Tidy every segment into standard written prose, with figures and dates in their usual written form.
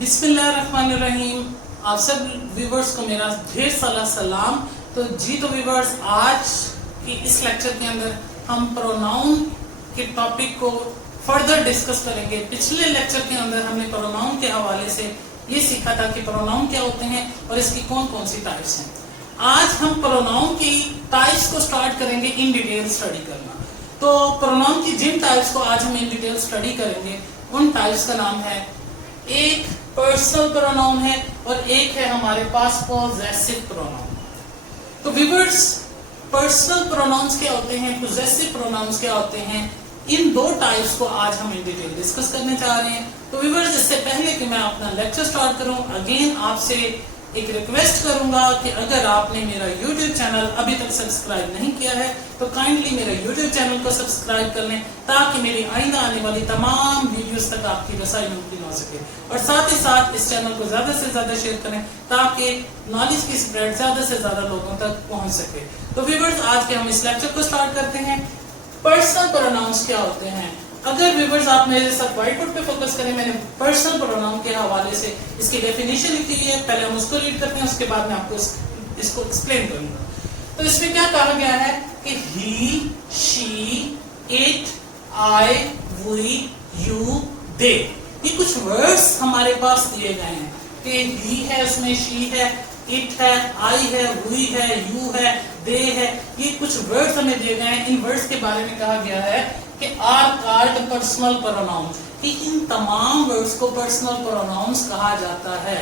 बिस्मिल्लाहिर्रहमानिर्रहीम। आप सब व्यूवर्स को मेरा ढेर सारा सलाम। तो व्यूवर्स, आज की इस लेक्चर के अंदर हम प्रोनाउन के टॉपिक को फर्दर डिस्कस करेंगे। पिछले लेक्चर के अंदर हमने प्रोनाउन के हवाले से ये सीखा था कि प्रोनाउन क्या होते हैं और इसकी कौन कौन सी टाइप्स हैं। आज हम प्रोनाउन की टाइप्स को स्टार्ट करेंगे इन डिटेल स्टडी करना। तो प्रोनाउन की जिन टाइप्स को आज हम इन डिटेल स्टडी करेंगे उन टाइप्स का नाम है, एक पर्सनल प्रोनाउन है और एक है हमारे पास पॉजेसिव प्रोनाउन। तो व्यूअर्स, पर्सनल प्रोनाउंस क्या होते हैं, पॉजेसिव प्रोनाउंस क्या होते हैं, इन दो टाइप्स को आज हम इन डिटेल डिस्कस करने जा रहे हैं। तो व्यूअर्स, इससे पहले कि मैं अपना लेक्चर स्टार्ट करूं, अगेन आपसे एक रिक्वेस्ट करूंगा कि अगर आपने मेरा YouTube चैनल अभी तक सब्सक्राइब नहीं किया है तो काइंडली मेरे YouTube चैनल को सब्सक्राइब कर लें ताकि मेरी आइंदा आने वाली तमाम वीडियोस तक आपकी रसाई मुमकिन हो सके। और साथ ही साथ इस चैनल को ज्यादा से ज्यादा शेयर करें ताकि नॉलेज की स्प्रेड ज्यादा से ज्यादा लोगों तक पहुंच सके। तो व्यूअर्स, आज के हम इस लेक्चर को स्टार्ट करते हैं। पर्सनल प्रोनाउंस क्या होते हैं? अगर व्यूअर्स आप मेरे साथ व्हाइट बोर्ड पे फोकस करें, मैंने पर्सनल प्रोनाउन के हवाले से इसकी डेफिनेशन लिखी हुई है। पहले हम उसको रीड करते हैं, उसके बाद मैं आपको इसको एक्सप्लेन करूंगा। तो इसमें क्या कहा गया है कि he, she, it, I, we, you, they, ये कुछ वर्ड्स हमारे पास दिए गए हैं कि ही है, उसमें शी है, इट है, आई है, वी है, यू है, दे है, ये कुछ वर्ड्स हमें दिए गए हैं। इन वर्ड्स के बारे में कहा गया है कि आर कॉल्ड पर्सनल प्रोनाउंस, कि इन तमाम वर्ड्स को पर्सनल प्रोनाउंस कहा जाता है।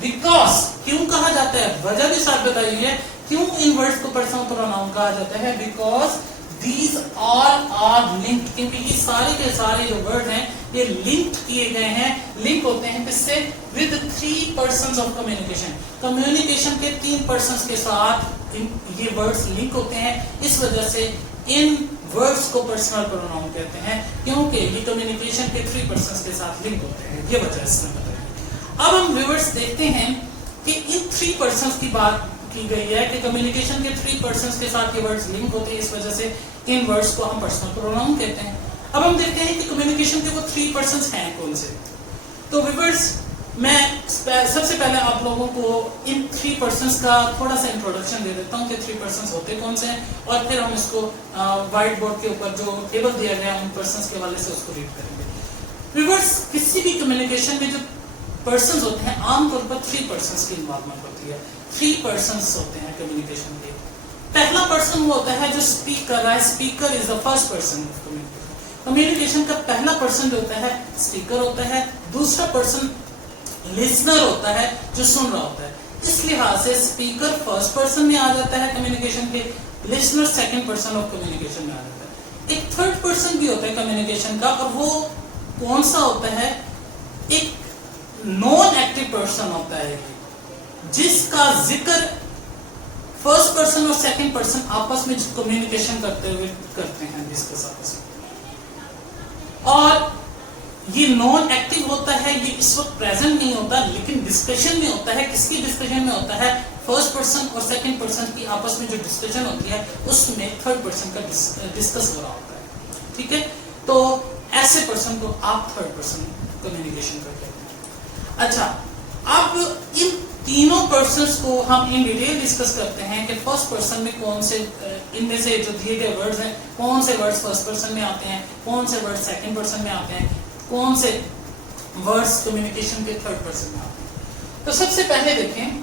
बिकॉज, क्यों कहा जाता है, वजह भी साथ बताई है क्यों इन वर्ड्स को पर्सनल प्रोनाउन कहा जाता है। Because these all are linked, क्योंकि ये सारे के सारे जो वर्ड हैं ये लिंक्ड किए गए हैं। लिंक होते हैं किससे? With 3 persons of communication. Communication के 3 पर्सन्स के साथ ये वर्ड्स लिंक होते हैं। इस वजह से इन वर्ड्स को पर्सनल प्रोनाउन कहते हैं, क्योंकि ये कम्युनिकेशन के 3 पर्सन्स के साथ लिंक होते हैं। ये वजह इसमें बताइए। अब हम व्यूअर्स देखते हैं कि इन 3 पर्सन्स की बात की गई है कि कम्युनिकेशन के 3 पर्सन्स के साथ ये वर्ड्स लिंक होते हैं। इस वजह से इन वर्ड्स को हम पर्सनल प्रोनाउन कहते हैं। अब हम देखते हैं कि कम्युनिकेशन के वो 3 पर्सन्स हैं कौन से। तो व्यूअर्स, मैं सबसे पहले आप लोगों को इन 3 पर्सन्स का थोड़ा सा इंट्रोडक्शन दे देता हूँ कि 3 पर्सन्स होते कौन से हैं, और फिर हम इसको व्हाइट बोर्ड के ऊपर जो टेबल दिया गया उन पर्सन्स के हवाले से उसको रीड करेंगे। व्यूअर्स, किसी भी कम्युनिकेशन में जो पर्सन्स होते हैं आमतौर पर 3 पर्सन्स की इन्वॉल्वमेंट होती है। 3 पर्सन्स होते हैं कम्युनिकेशन के। पहला पर्सन वो होता है जो स्पीक कर रहा है। Speaker is the first person of communication. Communication का पहला पर्सन जो होता है स्पीकर होता है। दूसरा पर्सन लिसनर होता है जो सुन रहा होता है। इस लिहाज से स्पीकर फर्स्ट पर्सन में आ जाता है कम्युनिकेशन के, listener second person of communication में आ जाता है। एक थर्ड पर्सन भी होता है कम्युनिकेशन का, और वो कौन सा होता है? एक नॉन एक्टिव पर्सन होता है जिसका जिक्र फर्स्ट पर्सन और सेकंड पर्सन आपस में कम्युनिकेशन करते हुए करते हैं, डिस्कस आपस में। और ये नॉन एक्टिव होता है, ये इस वक्त प्रेजेंट नहीं होता, लेकिन डिस्कशन में होता है। किसकी डिस्कशन में होता है? फर्स्ट पर्सन और सेकंड पर्सन की आपस में जो डिस्कशन होती है उसमें थर्ड पर्सन का डिस्कस हो रहा होता है। ठीक है, तो ऐसे पर्सन को आप थर्ड पर्सन कम्युनिकेशन कहते हैं। अच्छा, अब इन तीनों पर्सन्स को हम इन डिटेल डिस्कस करते हैं कि फर्स्ट पर्सन में कौन से, इनमें से जो दिए गए वर्ड्स हैं, कौन से वर्ड्स फर्स्ट पर्सन में आते हैं, कौन से वर्ड्स सेकंड पर्सन में आते हैं, कौन से वर्ड्स कम्युनिकेशन के थर्ड पर्सन में आते हैं। तो सबसे पहले देखें,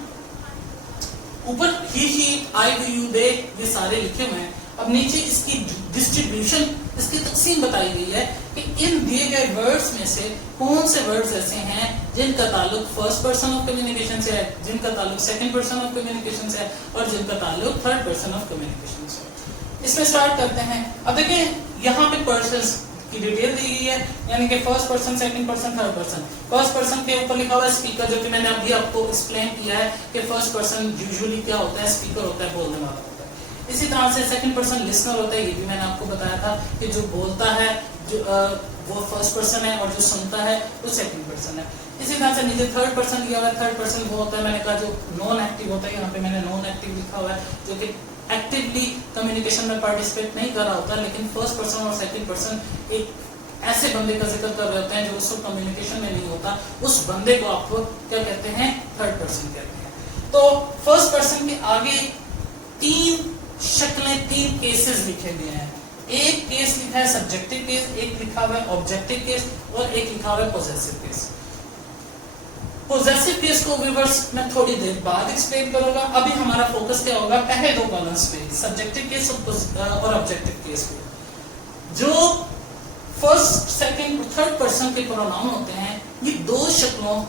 ऊपर ही, आई, वी, यू, दे, ये सारे लिखे हुए हैं। अब नीचे इसकी डिस्ट्रीब्यूशन, इसकी तकसीम बताई गई है कि इन दिए गए वर्ड्स में से कौन से वर्ड्स ऐसे हैं जिनका ताल्लुक फर्स्ट पर्सन ऑफ कम्युनिकेशन से है, जिनका ताल्लुक सेकंड पर्सन ऑफ कम्युनिकेशन से है, और जिनका ताल्लुक थर्ड पर्सन ऑफ कम्युनिकेशन से है। इसमें स्टार्ट करते हैं। अब देखिए, यहाँ पे पर्सन्स की डिटेल दी गई है, यानी कि first person, second person, third person. First person के ऊपर लिखा हुआ है स्पीकर, जो कि मैंने अभी आपको एक्सप्लेन किया है कि फर्स्ट पर्सन यूजुअली क्या होता है, स्पीकर होता है, बोलने वाला होता है। इसी तरह से सेकंड पर्सन लिसनर होता है, ये भी मैंने आपको बताया था कि जो बोलता है जो वो फर्स्ट पर्सन है, और जो सुनता है वो सेकंड पर्सन है। इसी तरह से नीचे थर्ड पर्सन लिया हुआ है। थर्ड पर्सन वो होता है, मैंने कहा, जो नॉन एक्टिव होता है। यहाँ पे मैंने नॉन एक्टिव लिखा हुआ है, जो कि एक्टिवली कम्युनिकेशन में पार्टिसिपेट नहीं कर रहा होता, लेकिन फर्स्ट पर्सन और सेकंड पर्सन एक ایسے بندے کا ذکر کر رہے ہوتے ہیں جو اس وقت کمیونیکیشن میں نہیں ہوتا, اس بندے کو آپ کیا کہتے ہیں, تھرڈ پرسن کہتے ہیں. تو فرسٹ پرسن کے آگے تین شکلیں, تین کیسز لکھے گئے ہیں. ایک کیس لکھا ہے سبجیکٹو کیس, ایک لکھا ہوا ہے آبجیکٹو کیس, اور ایک لکھا ہوا ہے پوزیسو کیس. پوزیسو کیس کو ویورز میں تھوڑی دیر بعد ایکسپلین کروں گا. ابھی ہمارا فوکس کیا ہوگا, پہلے دو کالمز پہ, سبجیکٹو کیس اور آبجیکٹو کیس پہ. جو فرسٹ, سیکنڈ اور تھرڈ پرسن کے پروناؤن ہوتے ہیں, یہ دو شکلوں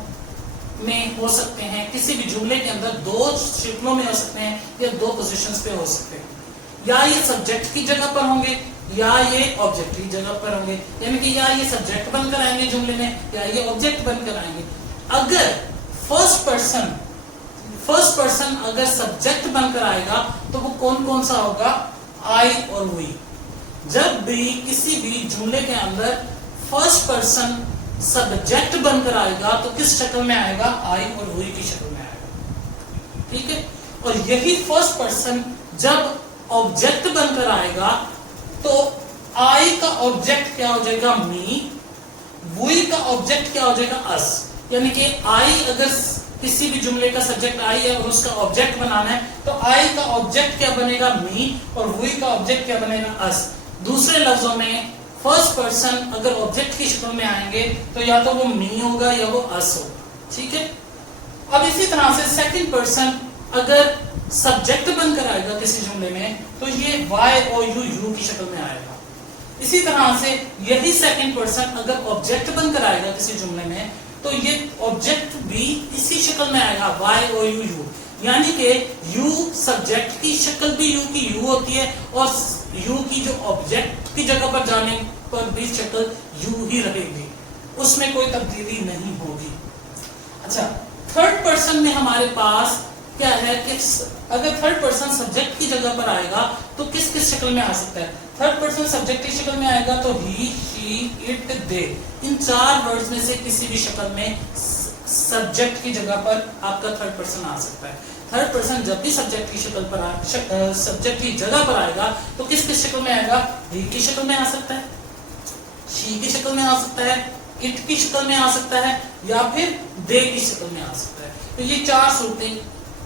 میں ہو سکتے ہیں. کسی بھی جملے کے اندر دو شکلوں میں ہو سکتے ہیں یا دو پوزیشنز پہ ہو سکتے ہیں. یا یہ سبجیکٹ کی جگہ پر ہوں گے یا یہ آبجیکٹ کی جگہ پر ہوں گے, یعنی کہ یا یہ سبجیکٹ بن کر آئیں گے جملے میں یا یہ آبجیکٹ بن کر آئیں گے. اگر فرسٹ پرسن اگر سبجیکٹ بن کر آئے گا تو وہ کون سا ہوگا, آئی اور وی. جب بھی کسی بھی جملے کے اندر فرسٹ پرسن سبجیکٹ بن کر آئے گا تو کس شکل میں آئے گا, آئی اور وی کی شکل میں آئے گا. ٹھیک ہے. اور یہی فرسٹ پرسن جب آبجیکٹ بن کر آئے گا تو آئی کا آبجیکٹ کیا ہو جائے گا, می. وی کا آبجیکٹ کیا ہو جائے گا, اس. یعنی کہ آئی اگر کسی بھی جملے کا سبجیکٹ آئی ہے اور اس کا آبجیکٹ بنانا ہے تو آئی کا آبجیکٹ کیا بنے گا, می, اور وی کا آبجیکٹ کیا بنے گا, اس. دوسرے لفظوں میں فرسٹ پرسن اگر آبجیکٹ کی شکل میں آئیں گے تو یا تو وہ می ہوگا یا وہ اس ہوگا. ٹھیک ہے. اب اسی طرح سے سیکنڈ پرسن اگر سبجیکٹ بن کر آئے گا کسی جملے میں تو یہ وائی اور یو کی شکل میں آئے گا. اسی طرح سے یہی سیکنڈ پرسن اگر آبجیکٹ بن کر آئے گا کسی جملے میں تو یہ آبجیکٹ بھی اسی شکل میں آئے گا, وائی اور یو. یعنی کہ یو سبجیکٹ کی شکل بھی یو کی یو ہوتی ہے اور یو کی جو آبجیکٹ کی جگہ پر جانے پر بھی شکل یو ہی رہے گی, اس میں کوئی تبدیلی نہیں ہوگی. اچھا, تھرڈ پرسن میں ہمارے پاس کیا ہے کہ اگر تھرڈ پرسن سبجیکٹ کی جگہ پر آئے گا تو کس شکل میں آ سکتا ہے. تھرڈ پرسن سبجیکٹ کی شکل میں آئے گا تو ہی, شی, اٹ, دے, ان چار ورڈز میں سے کسی بھی شکل میں سبجیکٹ کی جگہ پر آپ کا تھرڈ پرسن آ سکتا ہے. تھرڈ پرسن جب بھی سبجیکٹ کی شکل پر سبجیکٹ کی جگہ پر آئے گا تو کس شکل میں آئے گا, ہی کی شکل میں آ سکتا ہے, شی کی شکل میں آ سکتا ہے, اٹ کی شکل میں آ سکتا ہے, یا پھر دے کی شکل میں آ سکتا ہے. تو یہ چار صورتیں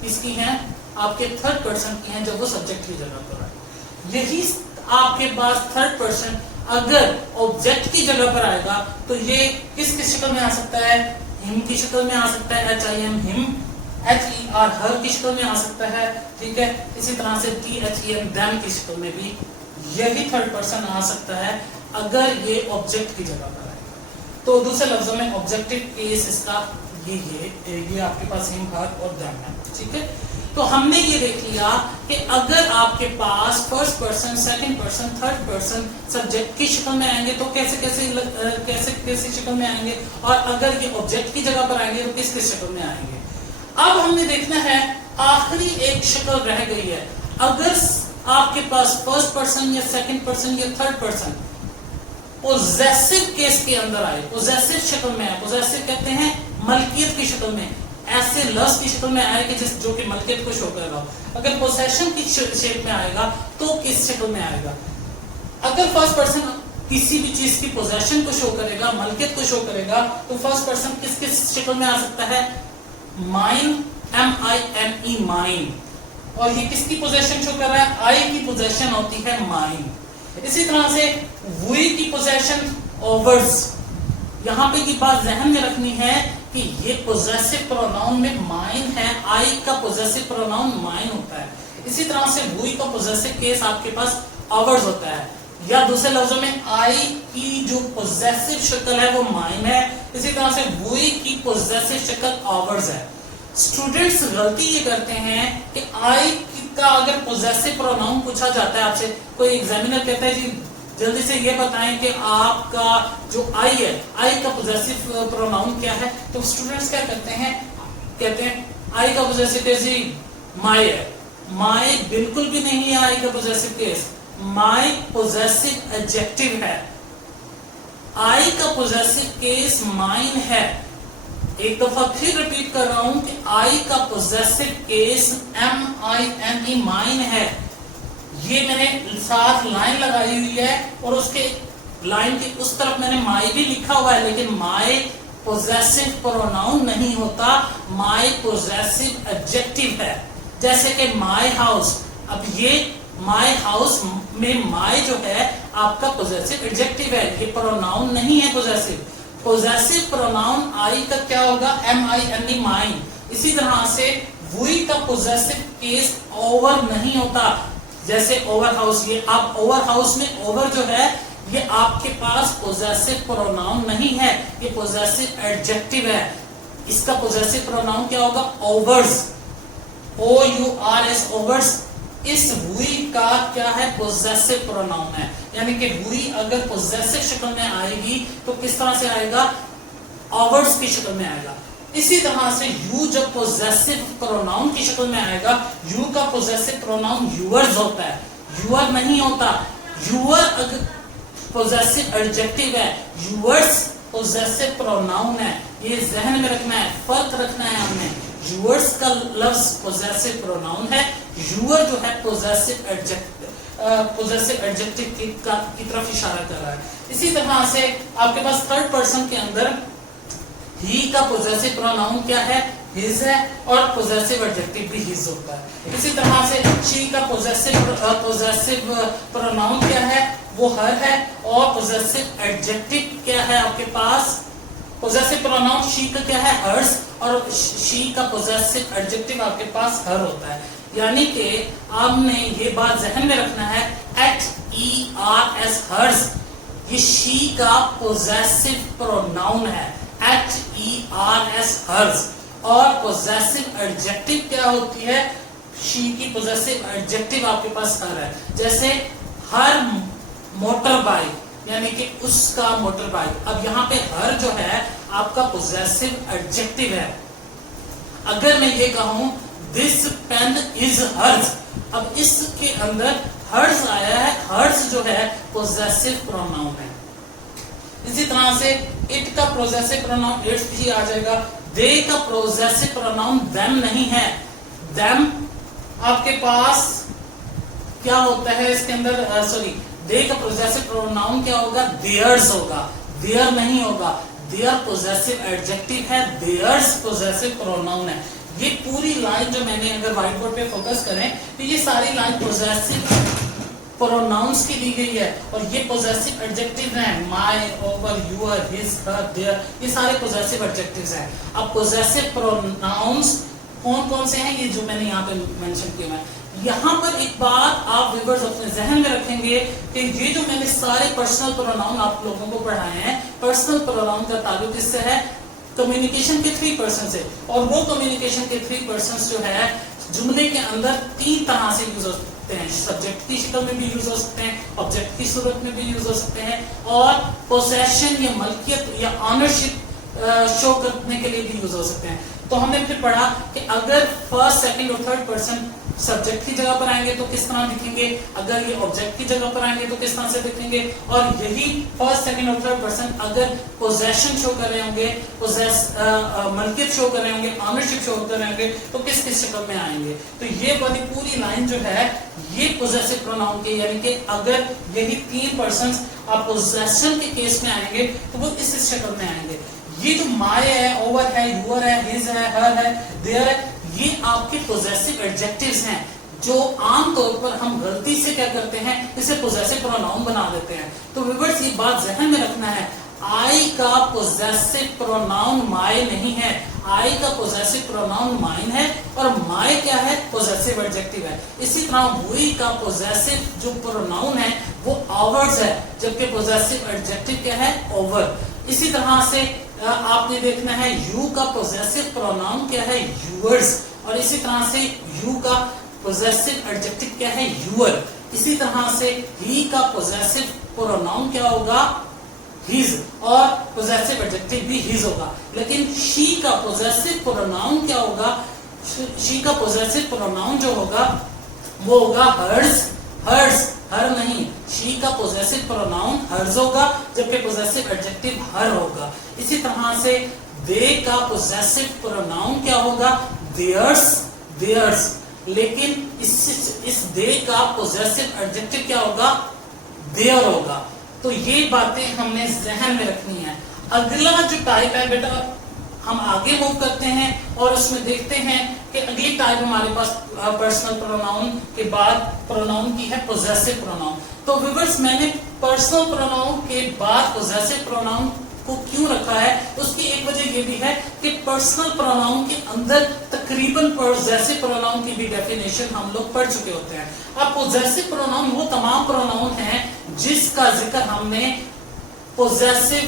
کس کی ہیں, آپ کے تھرڈ پرسن کی ہیں جب وہ سبجیکٹ کی جگہ پر آئے. یہی آپ کے پاس تھرڈ پرسن اگر آبجیکٹ کی جگہ پر آئے گا تو یہ کس شکل میں آ سکتا ہے, ہم کی شکل میں آ سکتا ہے, ایچ آئی ایم, ہم, ایچ ای آر, ہر کی شکل میں آ سکتا ہے. ٹھیک ہے. اسی طرح سے T H E M, them کی شکل میں بھی یہی تھرڈ پرسن آ سکتا ہے اگر یہ آبجیکٹ کی جگہ پر آئے گا. تو دوسرے لفظوں میں آبجیکٹو کیس اس کا یہ آپ کے پاس ہم, ہر اور دیم ہے. ٹھیک ہے. تو ہم نے یہ دیکھ لیا کہ اگر آپ کے پاس first person, second person, third person subject کی شکل میں آئیں گے تو کیسے شکل میں آئیں گے, اور اگر یہ آبجیکٹ کی جگہ پر آئیں گے تو کس شکل میں آئیں گے. اب ہم نے دیکھنا ہے آخری ایک شکل رہ گئی ہے. اگر آپ کے پاس فرسٹ پرسن یا سیکنڈ پرسن یا تھرڈ پرسن پوزیسو کیس کے اندر آئے, پوزیسو شکل میں آئے, پوزیسو کہتے ہیں ملکیت کی شکل میں, ایسے لفظ کی شکل میں آئے کہ جو کہ ملکیت کو شو کرے گا. اگر پوزیشن کی شیپ میں آئے گا تو کس شکل میں آئے گا. اگر فرسٹ پرسن کسی بھی چیز کی پوزیشن کو شو کرے گا, ملکیت کو شو کرے گا, تو فرسٹ پرسن کس شکل میں آ سکتا ہے, mine, M I N E, mine. اور یہ کس کی پوزیشن شو کر رہا ہے, آئی کی پوزیشن ہوتی ہے مائن. اسی طرح سے وی کی پوزیشن اوورز. یہاں پہ یہ بات ذہن میں رکھنی ہے کہ یہ پوزیسو پروناؤن میں مائن ہے, آئی کا پوزیسو پروناؤن مائن ہوتا ہے. اسی طرح سے وی کا پوزیسو کیس آپ کے پاس آورز ہوتا ہے, یا دوسرے لفظوں میں آئی کی جو پوزیسو شکل ہے وہ مائن ہے, اسی طرح سے وی کی پوزیسو شکل آورز ہے. اسٹوڈنٹس غلطی یہ کرتے ہیں کہ آئی کا اگر پوزیسو پروناؤن پوچھا جاتا ہے آپ سے, کوئی ایگزامینر کہتا ہے جی جلدی سے یہ بتائیں کہ آپ کا جو آئی ہے, آئی کا پوزیسو پروناؤن کیا ہے, تو اسٹوڈنٹس کیا کرتے ہیں, کہتے ہیں آئی کا پوزیسو کیس مائی ہے. مائی بالکل بھی نہیں ہے آئی کا پوزیسو کیس, مائی پوزیسو ایڈجیکٹو ہے. آئی کا پوزیسو کیس مائن ہے. ایک دفعہ پھر ریپیٹ کر رہا ہوں کہ آئی کا پوزیسو کیس ایم آئی این ای, مائن ہے. یہ میں نے ساتھ لائن لگائی ہوئی ہے اور اس کے लाइन की उस तरफ मैंने माई भी लिखा हुआ है, लेकिन माई पोजेसिव प्रोनाउन नहीं होता, माई पोजेसिव एडजेक्टिव है। जैसे कि माई हाउस, अब ये माई हाउस में माई जो है आपका पोजेसिव एडजेक्टिव है, ये प्रोनाउन नहीं है पोजेसिव। पोजेसिव प्रोनाउन आई का क्या होगा, MINE माइन। इसी तरह से वी का पोजेसिव केस ओवर नहीं होता, जैसे ओवर हाउस, ये आप ओवर हाउस में ओवर जो है ये आपके पास पोजेसिव प्रोनाउन नहीं है, ये पोजेसिव एडजेक्टिव है। इसका पोजेसिव प्रोनाउन क्या होगा, ओवर्स, OURS ओवर्स। इस वी का क्या है, पोजेसिव प्रोनाउन है, यानी कि वी अगर पोजेसिव शक्ल में आएगी तो किस तरह से आएगा, ओवर्स की शक्ल में आएगा। इसी तरह से यू जब पोजेसिव प्रोनाउन की शक्ल में आएगा, यू का पोजेसिव प्रोनाउन यूअर्स होता है, यूअर नहीं होता। यूअर अगर पोजेसिव एडजेक्टिव है, यूअर्स पोजेसिव प्रोनाउन है, ये जहन में रखना है, फर्क रखना है हमने। यूअर्स का लफ्ज पोजेसिव प्रोनाउन है, यूअर जो है पोजेसिव एडजेक्टिव की तरफ इशारा कर रहा है। इसी तरह से आपके पास थर्ड पर्सन के अंदर ही का पोजेसिव प्रोनाउन क्या है, हिज है, और पोजेसिव एडजेक्टिव भी हिज होता है। इसी तरह से शी का पोजेसिव प्रोनाउन क्या है, वो हर है, और पोजेसिव एडजेक्टिव क्या है आपके पास, पोजेसिव प्रोनाउन शी का क्या है, हर्स, और शी का पोजेसिव एडजेक्टिव आपके पास हर होता है। यानी कि आपने ये बात जहन में रखना है, HERS हर्स, ये शी का पोजेसिव प्रोनाउन है, HERS हर्स, और पोजेसिव एडजेक्टिव क्या होती है, शी की पोजेसिव एडजेक्टिव आपके पास हर है। जैसे हर मोटर बाइक, यानी कि उसका मोटर बाइक। अब यहाँ पे हर जो है आपका पोजेसिव एडजेक्टिव है। अगर मैं ये कहूं दिस पेन इज हर्स, अब इसके अंदर हर्स आया है, हर्स जो है पोजेसिव प्रोनाउन है। इसी तरह से इट का पोजेसिव प्रोनाउन इट्स ही आ जाएगा। दे का पोजेसिव प्रोनाउन देम नहीं है, देम आपके पास क्या होता है इसके अंदर, सॉरी, दे का पोजेसिव प्रोनाउन क्या होगा, देयर्स होगा, देयर नहीं होगा। देयर पोजेसिव एडजेक्टिव है, देयर्स पोजेसिव प्रोनाउन है। ये पूरी लाइन जो मैंने अगर व्हाइट बोर्ड पे फोकस करें तो ये सारी लाइन पोजेसिव प्रोनाउंस की दी गई है, और ये पोजेसिव एडजेक्टिव हैं, my, our, your, his, her, their, ये सारे पोजेसिव एडजेक्टिव्स हैं। अब पोजेसिव प्रोनाउंस कौन कौन से हैं, ये जो मैंने यहाँ पे मेंशन किया है। यहाँ पर एक बात आप व्यूअर्स अपने जहन में रखेंगे कि ये जो मैंने सारे पर्सनल प्रोनाउन आप लोगों को पढ़ाए हैं, पर्सनल प्रोनाउन का ताल्लुक किससे है, कम्युनिकेशन के 3 पर्सन से। और वो कम्युनिकेशन के 3 पर्सन जो है जुमले के अंदर 3 तरह से यूज हो सकते हैं, सब्जेक्ट की शक्ल में भी यूज हो सकते हैं, ऑब्जेक्ट की सूरत में भी यूज हो सकते हैं, और पोसेशन या मलकियत या ऑनरशिप शो करने के लिए भी यूज हो सकते हैं। तो हमने फिर पढ़ा कि अगर फर्स्ट, सेकंड और थर्ड पर्सन सब्जेक्ट की जगह पर आएंगे तो किस तरह दिखेंगे, अगर ये ऑब्जेक्ट की जगह पर आएंगे तो किस तरह से दिखेंगे, और यही फर्स्ट, सेकंड और थर्ड पर्सन अगर पोजेशन शो कर रहे होंगे, मलकियत शो कर रहे होंगे, ऑनरशिप शो कर रहे होंगे, तो किस किस शक्ल में आएंगे। तो ये वाली पूरी लाइन जो है ये पोजेसिव प्रोनाउन के, यानी कि अगर यही 3 पर्सन आप पोजेशन के केस में आएंगे तो वो इस शक्ल में आएंगे। ये जो माय है, ओवर है, यूअर है, हिज है, हर है, देयर है, ये आपके पोजेसिव एडजेक्टिव्स हैं जो आम तौर पर हम गलती से क्या करते हैं, इसे पोजेसिव प्रोनाउन बना देते हैं। तो व्यूअर्स ये बात ज़हन में रखना है, आई का पोजेसिव प्रोनाउन माय नहीं है, आई का पोजेसिव प्रोनाउन माइन है, और माय क्या है, पोजेसिव एडजेक्टिव है। इसी तरह वी का पोजेसिव जो प्रोनाउन है वो आवर्स है, जबकि पोजेसिव एडजेक्टिव क्या है, ओवर। इसी तरह से आपने देखना है यू का पोजेसिव प्रोनाउन क्या है, यूअर्स, और इसी तरह से यू का पोजेसिव एडजेक्टिव क्या है, यूअर। इसी तरह से ही का पोजेसिव प्रोनाउन क्या होगा, हिज, और पोजेसिव एडजेक्टिव भी हिज होगा। लेकिन शी का पोजेसिव प्रोनाउन क्या होगा, शी का पोजेसिव प्रोनाउन जो होगा वो होगा हर्स, हर्स, हर नहीं, शी का पोजेसिव प्रोनाउन हर्स होगा, जबकि पोजेसिव एडजेक्टिव हर होगा। इसी तरह से दे का पोजेसिव प्रोनाउन क्या होगा, देयर्स, देयर्स, लेकिन इस दे का पोजेसिव एडजेक्टिव क्या होगा, देयर होगा। تو یہ باتیں ہم نے ذہن میں رکھنی ہے. اگلا جو ٹائپ ہے بیٹا ہم آگے موو کرتے ہیں اور اس میں دیکھتے ہیں کہ اگلی ٹائپ ہمارے پاس پرسنل پروناؤن کے بعد پروناؤن کی ہے پوزیسو پروناؤن. تو ویورز میں نے پرسنل پروناؤن کے بعد پوزیسو پروناؤن کو کیوں رکھا ہے, اس کی ایک وجہ یہ بھی ہے کہ پرسنل پروناؤن کے اندر تقریباً پوزیسو پروناؤن کی بھی ڈیفینیشن ہم لوگ پڑھ چکے ہوتے ہیں. اب پوزیسو پروناؤن وہ تمام پروناؤن ہیں جس کا ذکر ہم نے پوزیسو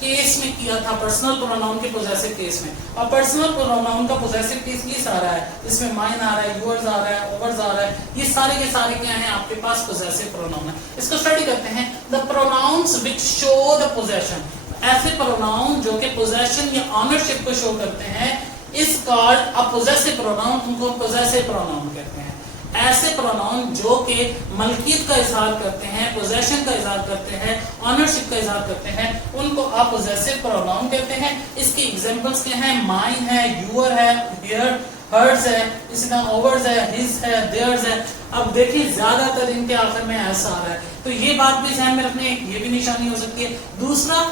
کیس میں کیا تھا, پرسنل پروناؤن کے پوزیسو کیس میں. اور پرسنل پروناؤن کا پوزیسو کیس یہ سارا ہے, اس میں مائن آ رہا ہے, یورز آ رہا ہے, اوورز آ رہا ہے, یہ سارے کے سارے کیا ہیں آپ کے پاس پوزیسو پروناؤن ہے. اس کو اسٹڈی کرتے ہیں. the pronouns which show the possession, ایسے پروناؤن جو کہ پوزیشن یا آنرشپ کو شو کرتے ہیں اس کالڈ ا پوزیسو پروناؤن, ان کو پوزیسو پروناؤن کہتے ہیں. ایسے پروناؤن جو کہ ملکیت کا اظہار کرتے ہیں, پوزیشن کا اظہار کرتے ہیں, آنرشپ کا اظہار کرتے ہیں, ان کو آپ پوزیسو پروناؤن کہتے ہیں. اس کی ایگزامپلس کیا ہیں؟ مائن ہے, یور ہے, ہیئر, ہرز ہے, اسی طرح اوورز ہے, ہز ہے, دیئرز ہے. اب دیکھیں زیادہ تر ان کے آخر میں ایسا آ رہا ہے, تو یہ بات بھی ذہن میں رکھنے, یہ بھی نشانی ہو سکتی ہے. دوسرا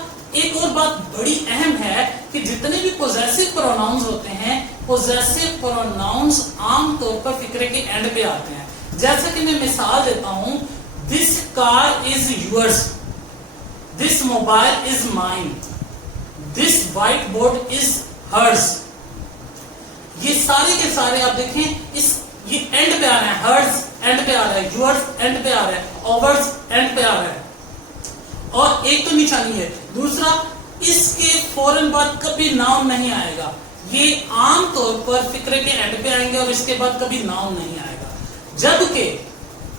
ایک اور بات بڑی اہم ہے کہ جتنے بھی پوزیسو پروناؤنز ہوتے ہیں, پوزیسو پروناؤنز عام طور پر فکرے کے اینڈ پہ آتے ہیں. جیسا کہ میں مثال دیتا ہوں, this car is yours, this mobile is mine, this whiteboard is hers. یہ سارے کے سارے آپ دیکھیں اس یہ اینڈ پہ آ رہے ہیں, hers اینڈ پہ آ رہا ہے, yours اینڈ پہ آ رہا ہے, ours اینڈ پہ آ رہا ہے. اور ایک تو نشانی ہے. دوسرا اس کے فوراً بعد کبھی ناؤن نہیں آئے گا. یہ عام طور پر فکرے کے اینڈ پہ آئیں گے اور اس کے بعد کبھی ناؤن نہیں آئے گا. جبکہ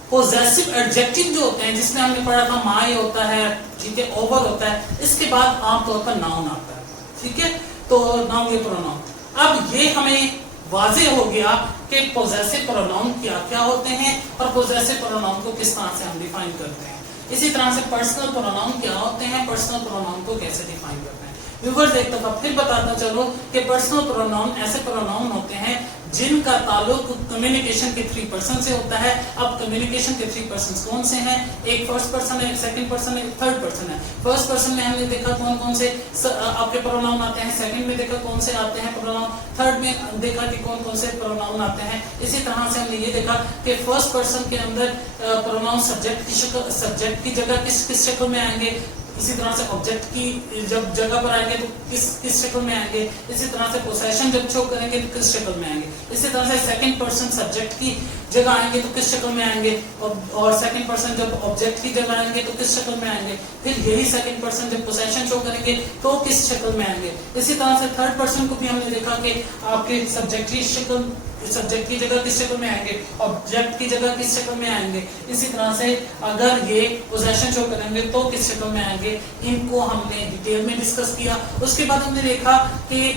پوزیسو ایڈجیکٹو جو ہوتے ہیں جس میں ہم نے پڑھا تھا مائی ہوتا ہے, ٹھیک ہے, اوور ہوتا ہے, اس کے بعد عام طور پر ناؤن آتا ہے. ٹھیک ہے, تو ناؤن یہ پروناؤن. اب یہ ہمیں واضح ہو گیا کہ پوزیسو پروناؤن کیا کیا ہوتے ہیں اور پوزیسو پروناؤن کو کس طرح سے ہم ڈیفائن کرتے ہیں. اسی طرح سے پرسنل پروناؤن کیا ہوتے ہیں, پرسنل پروناؤن کو کیسے ڈیفائن کرتے ہیں. ویورز ایک دفعہ پھر بتاتا چلو کہ پرسنل پروناؤن ایسے پروناؤن ہوتے ہیں جن کا تعلق کمیونیکیشن کے 3 پرسن سے ہوتا ہے. اب کمیونیکیشن کے 3 پرسنز کون سے ہیں؟ ایک فرسٹ پرسن ہے, ایک سیکنڈ پرسن ہے, ایک تھرڈ پرسن ہے. فرسٹ پرسن میں ہم نے دیکھا کون کون سے آپ کے پروناؤن آتے ہیں, سیکنڈ میں دیکھا کون سے آتے ہیں پروناؤن, تھرڈ میں دیکھا کہ کون کون سے پروناؤن آتے ہیں. اسی طرح سے ہم نے یہ دیکھا کہ فرسٹ پرسن کے اندر پروناؤن سبجیکٹ کی شکل, سبجیکٹ کی جگہ کس شکل میں آئیں گے. اسی طرح سے آبجیکٹ کی جب جگہ پر آئیں گے تو کس شکل میں آئیں گے. اسی طرح سے پوزیشن جب شو کریں گے تو کس شکل میں آئیں گے. اسی طرح سے سیکنڈ پرسن سبجیکٹ کی جگہ آئیں گے تو کس شکل میں آئیں گے, اور سیکنڈ پرسن جب آبجیکٹ کی جگہ آئیں گے تو کس شکل میں آئیں گے. پھر یہی سیکنڈ پرسن جب پوزیشن شو کریں گے تو کس شکل میں آئیں گے. اسی طرح سے تھرڈ پرسن کو بھی ہم نے دیکھا کہ آپ کے سبجیکٹ کی شکل, سبجیکٹ کی جگہ کس شکل میں آئیں گے, آبجیکٹ کی جگہ کس شکل میں آئیں گے. اسی طرح سے اگر یہ پوزیشن شو کریں گے تو کس شکل میں آئیں گے. ان کو ہم نے ڈیٹیل میں ڈسکس کیا. اس کے بعد ہم نے دیکھا کہ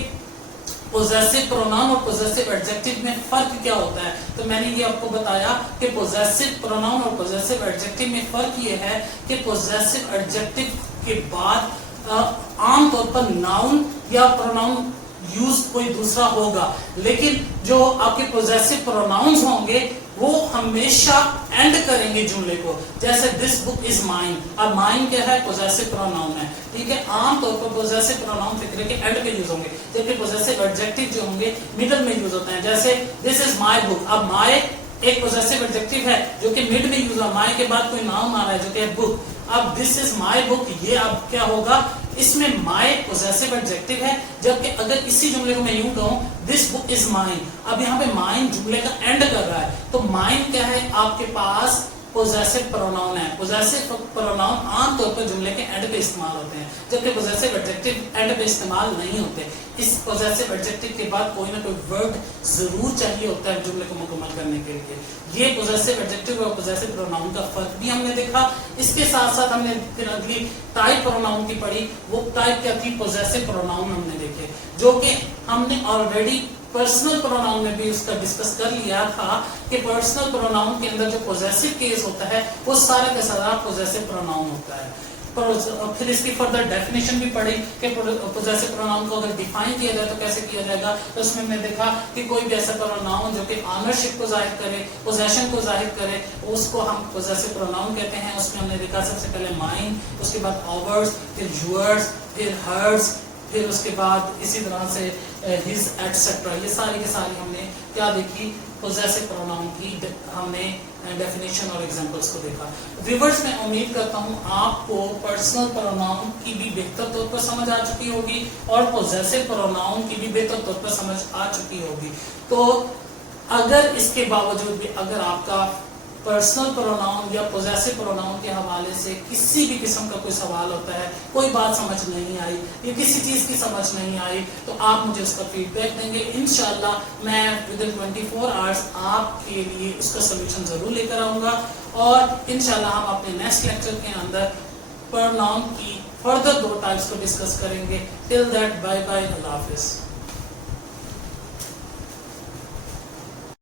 پوزیسو پروناؤن اور پوزیسو ایڈجیکٹو میں فرق کیا ہوتا ہے. تو میں نے یہ آپ کو بتایا کہ پوزیسو پروناؤن اور پوزیسو ایڈجیکٹو میں فرق یہ ہے کہ پوزیسو ایڈجیکٹو کے بعد عام طور پر ناؤن یا پروناؤن یوز کوئی دوسرا ہوگا, لیکن جو آپ کے پوزیسو پروناؤنز ہوں گے وہ ہمیشہ اینڈ کریں گے جملے کو. جیسے دس بک از مائن. اب مائن کیا ہے؟ پوزیسو پروناؤن ہے. ٹھیک ہے, عام طور پر پوزیسو پروناؤن فکرے کے اینڈ پہ یوز ہوں گے, جبکہ پوزیسو ایڈجیکٹو جو ہوں گے مڈل میں یوز ہوتے ہیں. جیسے دس از مائی بک. اب مائی ایک پوزیسو ایڈجیکٹو ہے جو کہ مڈ میں یوز ہوا, مائی کے بعد کوئی ناؤن آ رہا ہے جو کہ بک. اب دس از مائی بک, یہ اب کیا ہوگا, اس میں مائی پوزیسو ایڈجیکٹو ہے, جبکہ اگر اسی جملے کو میں یوں کہوں دس بک از مائن, اب یہاں پہ مائن جملے کا اینڈ کر رہا ہے, تو مائن کیا ہے آپ کے پاس پوزیسو پروناؤن ہے. پوزیسو پروناؤن عام طور پر جملے کے اینڈ پہ استعمال ہوتے ہیں, جبکہ پوزیسو ایڈجیکٹو اینڈ پہ استعمال نہیں ہوتے. اس پوزیسو ایڈجیکٹو کے بعد کوئی نہ کوئی ورڈ ضرور چاہیے ہوتا ہے جملے کو مکمل کرنے کے لیے. یہ پوزیسو ایڈجیکٹو اور پوزیسو پروناؤن کا فرق بھی ہم نے دیکھا. اس کے ساتھ ساتھ ہم نے پھر اگلی ٹائپ پروناؤن کی پڑھی. وہ ٹائپ کیا تھی؟ پوزیسو پروناؤن ہم نے دیکھے, جو کہ ہم نے آلریڈی پرسنل پروناؤن میں بھی اس کا ڈسکس کر لیا تھا کہ پرسنل پروناؤن کے اندر جو پوزیسو کیس ہوتا ہے وہ سارا کا سارا پوزیسو پروناؤن ہوتا ہے. फिर इसकी फर्दर डेफिनेशन भी पढ़ी कि पोजेसिव प्रोनाउन को अगर डिफाइन किया जाए तो कैसे किया जाएगा। तो उसमें मैं देखा कि कोई भी ऐसा प्रोनाउन जो कि ऑनरशिप को जाहिर करे, पोजेशन को जाहिर करे, उसको हम पोजेसिव प्रोनाउन कहते हैं। उसमें हमने देखा सबसे पहले माइन, उसके बाद आवर्स, फिर यूअर्स, फिर हर्स, फिर उसके बाद इसी तरह से हिज एटसेट्रा। ये सारी के सारी हमने क्या देखी, पोजेसिव प्रोनाउन की हमने डेफिनेशन और एग्जांपल्स को देखा। व्यूअर्स, मैं उम्मीद करता हूँ आपको पर्सनल प्रोनाउन की भी बेहतर तौर पर समझ आ चुकी होगी और पोजेसिव प्रोनाउन की भी बेहतर तौर पर समझ आ चुकी होगी। तो अगर इसके बावजूद भी अगर आपका पर्सनल प्रोनाउन या पोजेसिव प्रोनाउन के हवाले से किसी भी किस्म का कोई सवाल होता है, कोई बात समझ नहीं आई या किसी चीज़ की समझ नहीं आई, तो आप मुझे उसका फीडबैक देंगे। इंशाल्लाह मैं विदिन 24 आवर्स आपके लिए उसका सोल्यूशन ज़रूर लेकर आऊँगा और इंशाल्लाह हम अपने नेक्स्ट लेक्चर के अंदर प्रोनाउन की फर्दर 2 टाइप्स को डिस्कस करेंगे। टिल दैट, बाय बाय, अल्लाह हाफिज़।